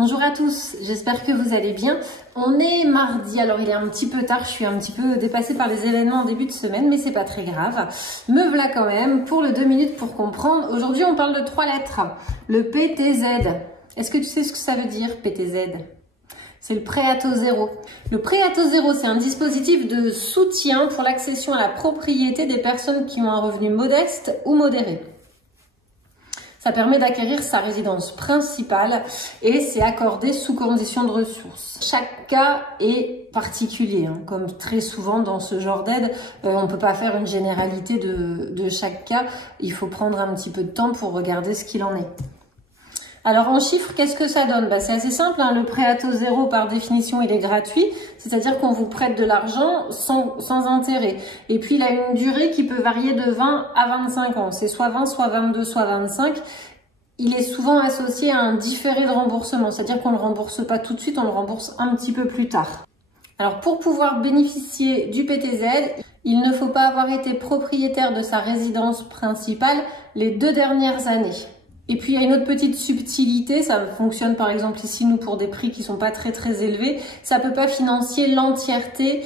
Bonjour à tous, j'espère que vous allez bien. On est mardi, alors il est un petit peu tard, je suis un petit peu dépassée par les événements en début de semaine, mais c'est pas très grave. Me voilà quand même pour le 2 minutes pour comprendre. Aujourd'hui on parle de 3 lettres, le PTZ. Est-ce que tu sais ce que ça veut dire, PTZ? C'est le prêt à taux zéro. Le prêt à taux zéro, c'est un dispositif de soutien pour l'accession à la propriété des personnes qui ont un revenu modeste ou modéré. Ça permet d'acquérir sa résidence principale et c'est accordé sous condition de ressources. Chaque cas est particulier, comme très souvent dans ce genre d'aide. On ne peut pas faire une généralité de chaque cas. Il faut prendre un petit peu de temps pour regarder ce qu'il en est. Alors en chiffres, qu'est-ce que ça donne? C'est assez simple, le prêt à taux zéro par définition il est gratuit, c'est-à-dire qu'on vous prête de l'argent sans intérêt. Et puis il a une durée qui peut varier de 20 à 25 ans, c'est soit 20, soit 22, soit 25. Il est souvent associé à un différé de remboursement, c'est-à-dire qu'on ne le rembourse pas tout de suite, on le rembourse un petit peu plus tard. Alors pour pouvoir bénéficier du PTZ, il ne faut pas avoir été propriétaire de sa résidence principale les 2 dernières années. Et puis il y a une autre petite subtilité, ça fonctionne par exemple ici nous pour des prix qui sont pas très élevés, ça peut pas financer l'entièreté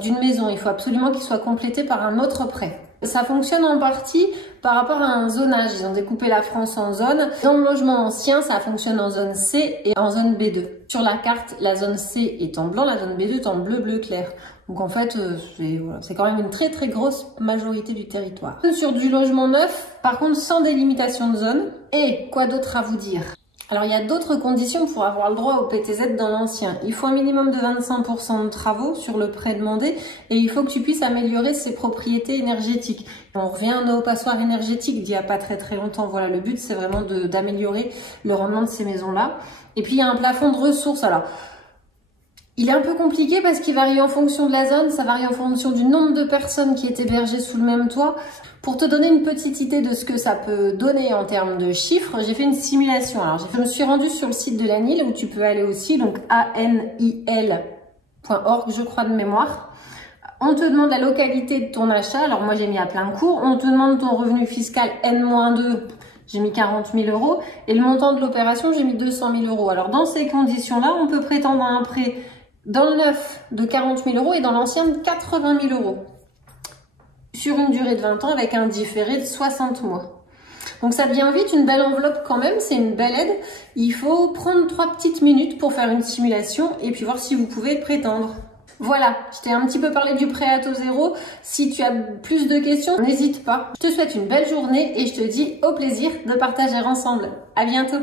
d'une maison, il faut absolument qu'il soit complété par un autre prêt. Ça fonctionne en partie par rapport à un zonage, ils ont découpé la France en zones. Dans le logement ancien, ça fonctionne en zone C et en zone B2. Sur la carte, la zone C est en blanc, la zone B2 est en bleu clair. Donc en fait, c'est quand même une très grosse majorité du territoire. Sur du logement neuf, par contre, sans délimitation de zone. Et quoi d'autre à vous dire? Alors il y a d'autres conditions pour avoir le droit au PTZ dans l'ancien. Il faut un minimum de 25% de travaux sur le prêt demandé et il faut que tu puisses améliorer ses propriétés énergétiques. On revient aux passoires énergétiques d'il n'y a pas très longtemps. Voilà, le but c'est vraiment d'améliorer le rendement de ces maisons-là. Et puis il y a un plafond de ressources. Alors, il est un peu compliqué parce qu'il varie en fonction de la zone, ça varie en fonction du nombre de personnes qui est hébergées sous le même toit. Pour te donner une petite idée de ce que ça peut donner en termes de chiffres, j'ai fait une simulation. Alors, je me suis rendue sur le site de l'ANIL où tu peux aller aussi, donc anil.org, je crois de mémoire. On te demande la localité de ton achat. Alors moi, j'ai mis à plein cours. On te demande ton revenu fiscal N-2. J'ai mis 40 000 euros. Et le montant de l'opération, j'ai mis 200 000 euros. Alors, dans ces conditions-là, on peut prétendre à un prêt dans le neuf de 40 000 euros et dans l'ancien de 80 000 euros. Sur une durée de 20 ans avec un différé de 60 mois. Donc ça devient vite une belle enveloppe quand même, c'est une belle aide. Il faut prendre 3 petites minutes pour faire une simulation et puis voir si vous pouvez prétendre. Voilà, je t'ai un petit peu parlé du prêt à taux zéro. Si tu as plus de questions, n'hésite pas. Je te souhaite une belle journée et je te dis au plaisir de partager ensemble. À bientôt.